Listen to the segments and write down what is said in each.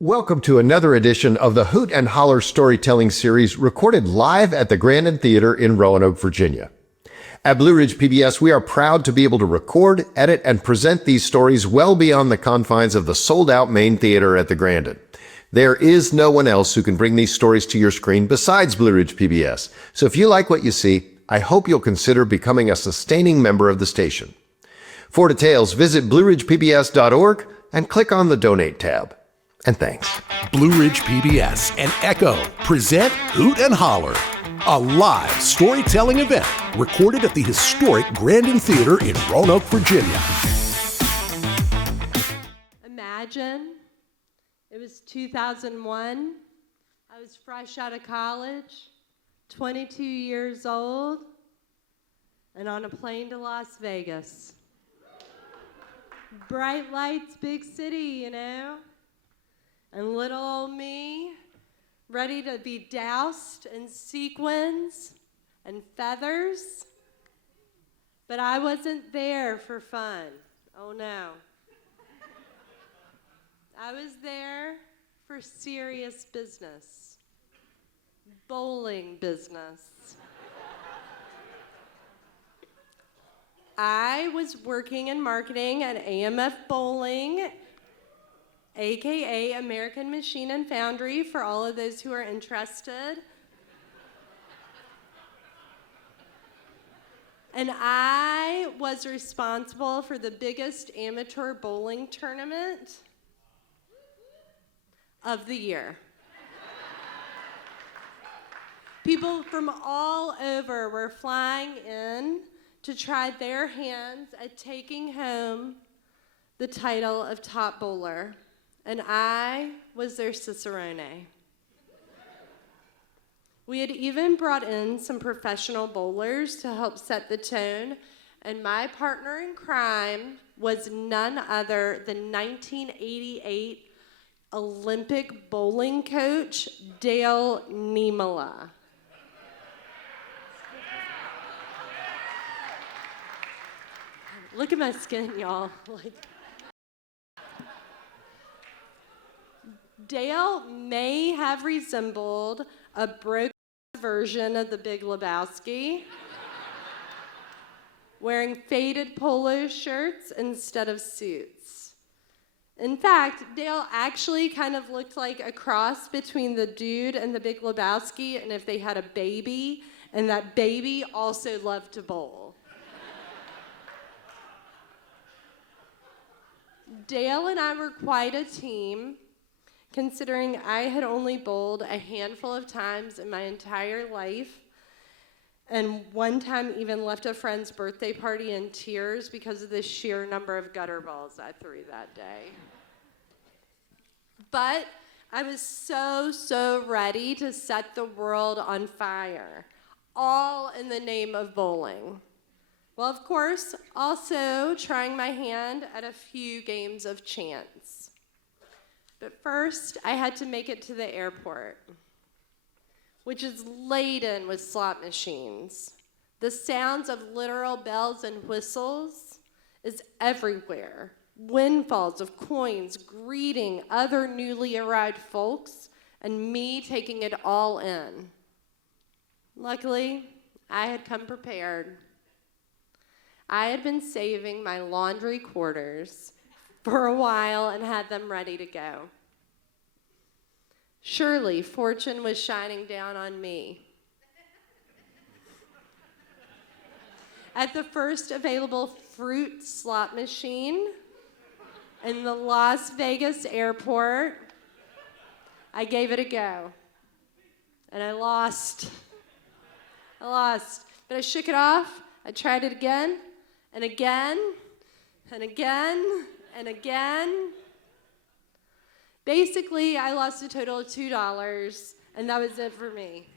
Welcome to another edition of the Hoot and Holler storytelling series recorded live at the Grandin Theater in Roanoke, Virginia. At Blue Ridge PBS, we are proud to be able to record, edit, and present these stories well beyond the confines of the sold-out main theater at the Grandin. There is no one else who can bring these stories to your screen besides Blue Ridge PBS. So if you like what you see, I hope you'll consider becoming a sustaining member of the station. For details, visit blueridgepbs.org and click on the Donate tab. And thanks. Blue Ridge PBS and Echo present Hoot and Holler, a live storytelling event recorded at the historic Grandin Theater in Roanoke, Virginia. Imagine it was 2001. I was fresh out of college, 22 years old, and on a plane to Las Vegas. Bright lights, big city, you know? And little old me, ready to be doused in sequins and feathers. But I wasn't there for fun. Oh no. I was there for serious business. Bowling business. I was working in marketing at AMF Bowling, AKA American Machine and Foundry, for all of those who are interested. And I was responsible for the biggest amateur bowling tournament of the year. People from all over were flying in to try their hands at taking home the title of top bowler. And I was their cicerone. We had even brought in some professional bowlers to help set the tone, and my partner in crime was none other than 1988 Olympic bowling coach Dale Niemela. Look at my skin, y'all. Dale may have resembled a broken version of the Big Lebowski, wearing faded polo shirts instead of suits. In fact, Dale actually kind of looked like a cross between the dude and the Big Lebowski, and if they had a baby, and that baby also loved to bowl. Dale and I were quite a team, considering I had only bowled a handful of times in my entire life, and one time even left a friend's birthday party in tears because of the sheer number of gutter balls I threw that day. But I was so ready to set the world on fire, all in the name of bowling. Well, of course, also trying my hand at a few games of chance. But first, I had to make it to the airport, which is laden with slot machines. The sounds of literal bells and whistles is everywhere. Windfalls of coins greeting other newly arrived folks, and me taking it all in. Luckily, I had come prepared. I had been saving my laundry quarters for a while and had them ready to go. Surely, fortune was shining down on me. At the first available fruit slot machine in the Las Vegas airport, I gave it a go. And I lost. But I shook it off. I tried it again, and again, and again, and again. Basically, I lost a total of $2, and that was it for me.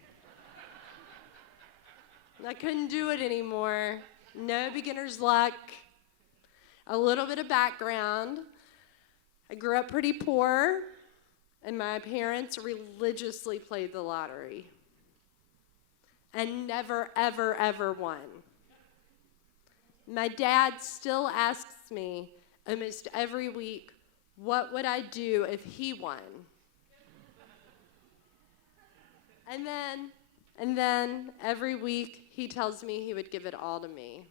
I couldn't do it anymore. No beginner's luck. A little bit of background. I grew up pretty poor, and my parents religiously played the lottery and never, ever won. My dad still asks me almost every week, What would I do if he won? And then every week he tells me he would give it all to me.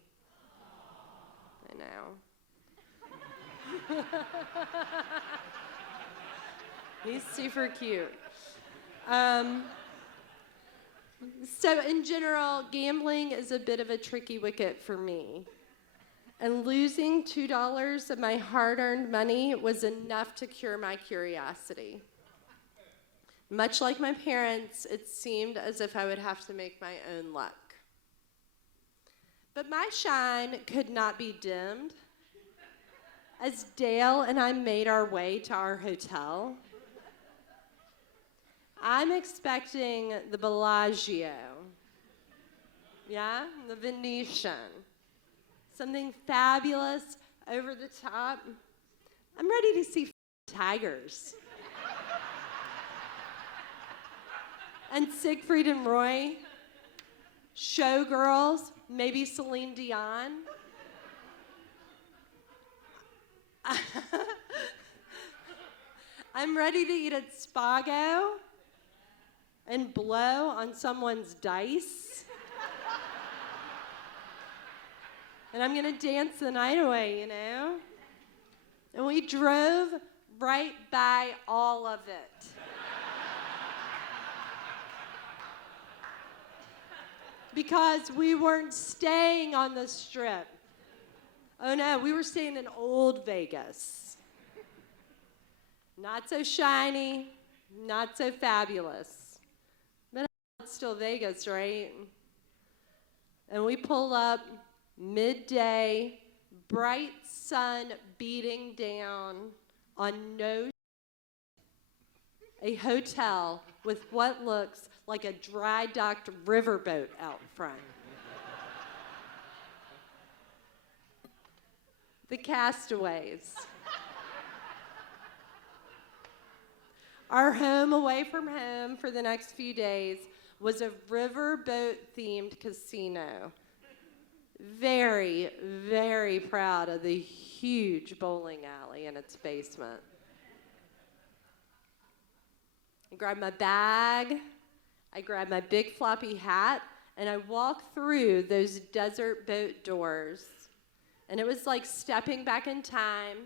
I know. He's super cute. So in general, gambling is a bit of a tricky wicket for me. And losing $2 of my hard-earned money was enough to cure my curiosity. Much like my parents, it seemed as if I would have to make my own luck. But my shine could not be dimmed. As Dale and I made our way to our hotel, I'm expecting the Bellagio, yeah, the Venetian, something fabulous, over the top. I'm ready to see tigers. And Siegfried and Roy, showgirls, maybe Celine Dion. I'm ready to eat at Spago and blow on someone's dice. And I'm gonna dance the night away, you know? And we drove right by all of it. Because we weren't staying on the Strip. Oh no, we were staying in old Vegas. Not so shiny, not so fabulous. But it's still Vegas, right? And we pull up midday, bright sun beating down on a hotel with what looks like a dry docked riverboat out front. The Castaways. Our home away from home for the next few days was a riverboat-themed casino. Very, very proud of the huge bowling alley in its basement. I grabbed my bag, I grabbed my big floppy hat, and I walked through those desert boat doors. And it was like stepping back in time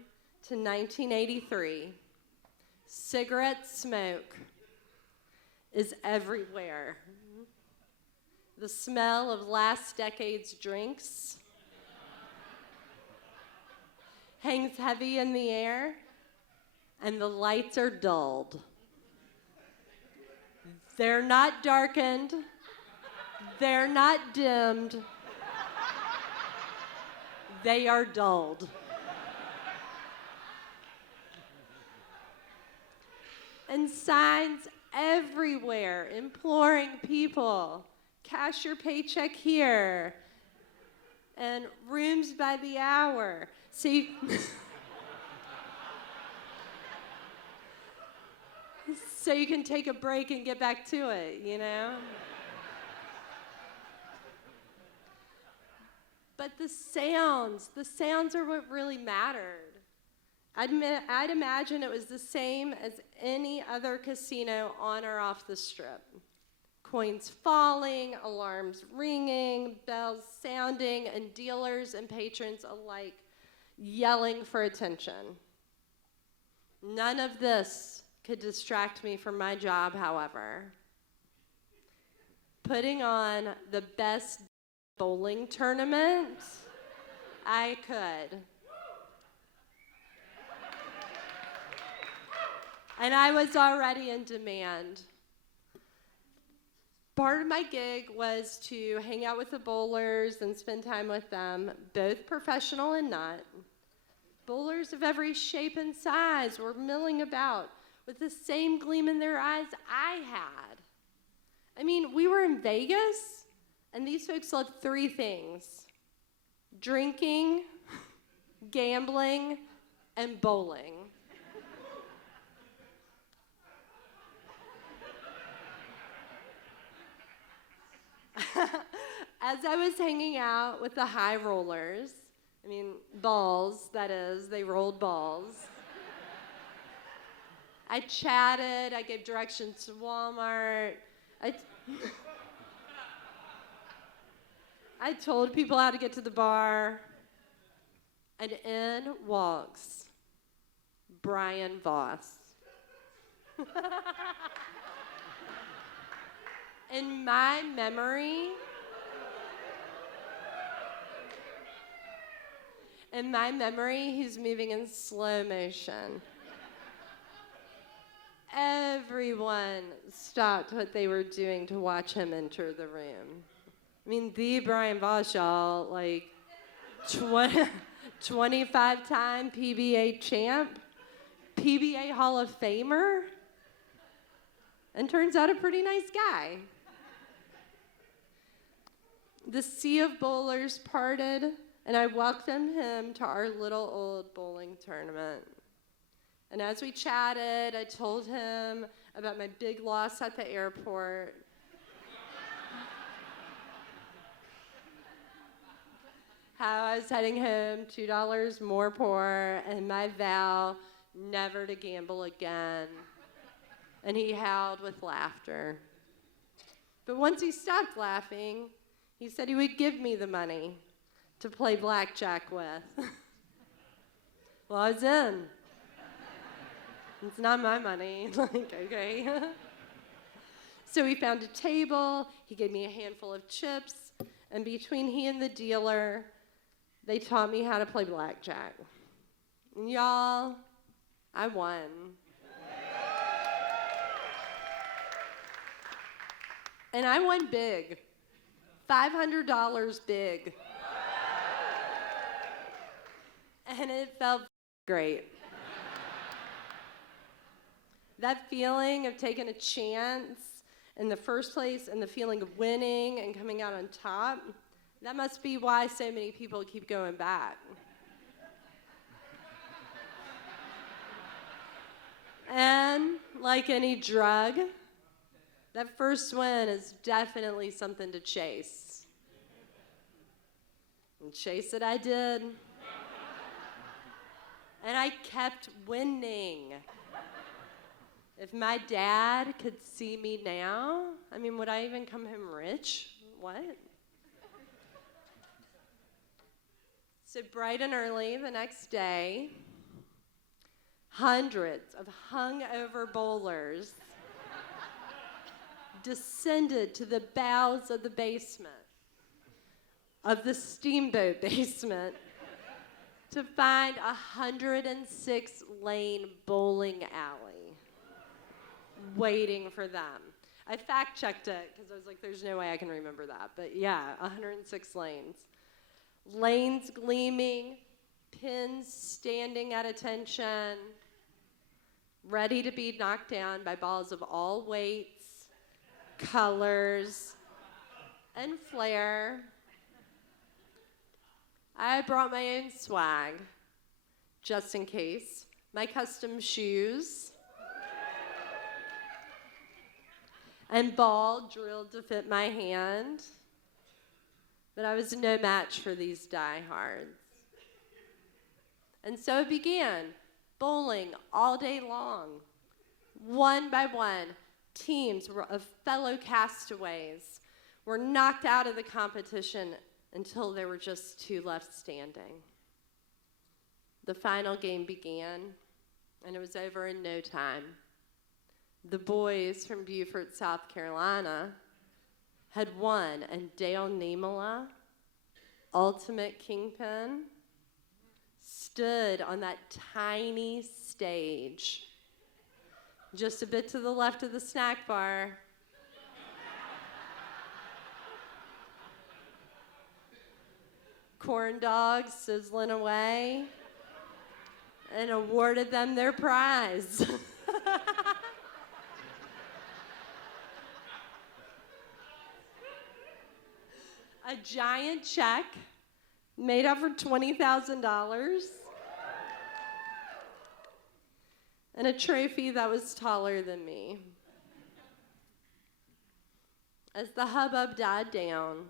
to 1983. Cigarette smoke is everywhere. The smell of last decade's drinks hangs heavy in the air, and the lights are dulled. They're not darkened, they're not dimmed, they are dulled. And signs everywhere imploring people, cash your paycheck here, and rooms by the hour. So you can take a break and get back to it, you know? But the sounds are what really mattered. I'd imagine it was the same as any other casino on or off the Strip. Coins falling, alarms ringing, bells sounding, and dealers and patrons alike yelling for attention. None of this could distract me from my job, however. Putting on the best bowling tournament I could. And I was already in demand. Part of my gig was to hang out with the bowlers and spend time with them, both professional and not. Bowlers of every shape and size were milling about with the same gleam in their eyes I had. I mean, we were in Vegas, and these folks loved three things: drinking, gambling, and bowling. As I was hanging out with the high rollers, balls, that is, they rolled balls. I chatted, I gave directions to Walmart. I told people how to get to the bar. And in walks Brian Voss. In my memory, he's moving in slow motion. Everyone stopped what they were doing to watch him enter the room. I mean, the Brian Voss, y'all, like 25-time PBA champ, PBA Hall of Famer, and turns out a pretty nice guy. The sea of bowlers parted, and I welcomed him to our little old bowling tournament. And as we chatted, I told him about my big loss at the airport. How I was heading home $2 more poor, and my vow never to gamble again. And he howled with laughter. But once he stopped laughing, he said he would give me the money to play blackjack with. Well, I was in. It's not my money. Like, okay. So we found a table. He gave me a handful of chips. And between he and the dealer, they taught me how to play blackjack. And y'all, I won. And I won big. $500 big. And it felt great. That feeling of taking a chance in the first place and the feeling of winning and coming out on top, that must be why so many people keep going back. And like any drug, that first win is definitely something to chase. And chase it I did. And I kept winning. If my dad could see me now, I mean, would I even come home rich? What? So bright and early the next day, hundreds of hungover bowlers descended to the bowels of the basement, of the steamboat basement, to find a 106-lane bowling alley waiting for them. I fact-checked it because I was like, there's no way I can remember that. But yeah, 106 lanes. Lanes gleaming, pins standing at attention, ready to be knocked down by balls of all weights, colors, and flair. I brought my own swag, just in case. My custom shoes, and ball drilled to fit my hand. But I was no match for these diehards. And so it began, bowling all day long. One by one, teams of fellow castaways were knocked out of the competition until there were just two left standing. The final game began, and it was over in no time. The boys from Beaufort, South Carolina, had won, and Dale Niemela, ultimate kingpin, stood on that tiny stage, just a bit to the left of the snack bar. Corn dogs sizzling away, and awarded them their prize. A giant check made out for $20,000 and a trophy that was taller than me. As the hubbub died down,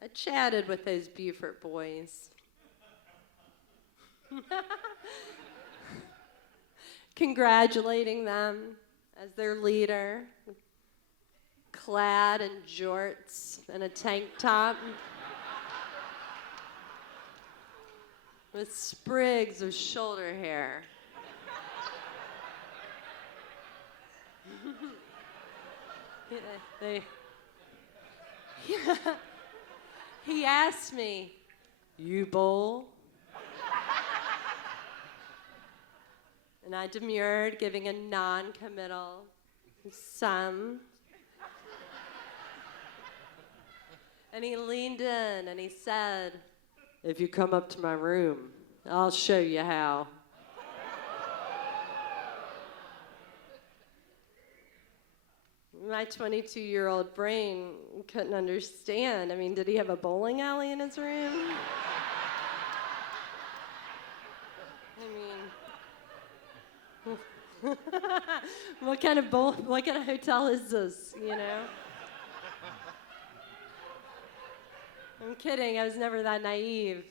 I chatted with those Beaufort boys. congratulating them as their leader, clad in jorts and a tank top, with sprigs of shoulder hair. He asked me, "You bowl?" And I demurred, giving a non-committal some. And he leaned in and he said, "If you come up to my room, I'll show you how." My 22-year-old brain couldn't understand. I mean, did he have a bowling alley in his room? I mean, what kind of hotel is this, you know? I'm kidding, I was never that naive.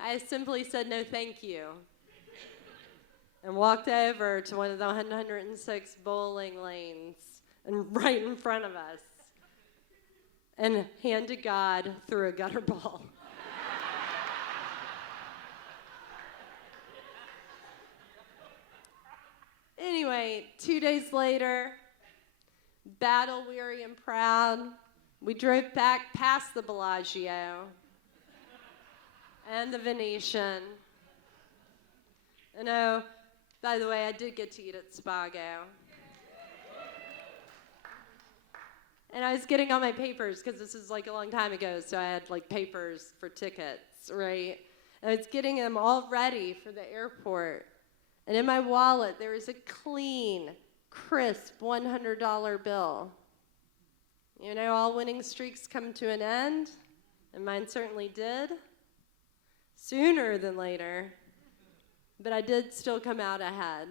I simply said no thank you and walked over to one of the 106 bowling lanes and right in front of us and hand to God threw a gutter ball. Anyway, 2 days later, battle-weary and proud, we drove back past the Bellagio and the Venetian. And oh, by the way, I did get to eat at Spago. And I was getting all my papers, because this is like a long time ago, so I had like papers for tickets, right? And I was getting them all ready for the airport. And in my wallet, there was a clean, crisp $100 bill. You know, all winning streaks come to an end, and mine certainly did. Sooner than later. But I did still come out ahead.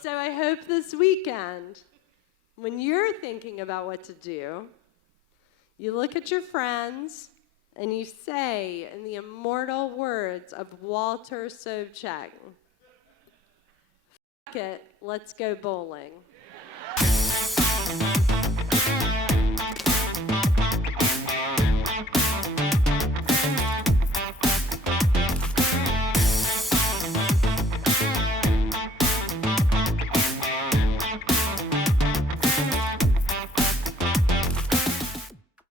So I hope this weekend, when you're thinking about what to do, you look at your friends and you say, in the immortal words of Walter Sobchak, "Fuck it, let's go bowling."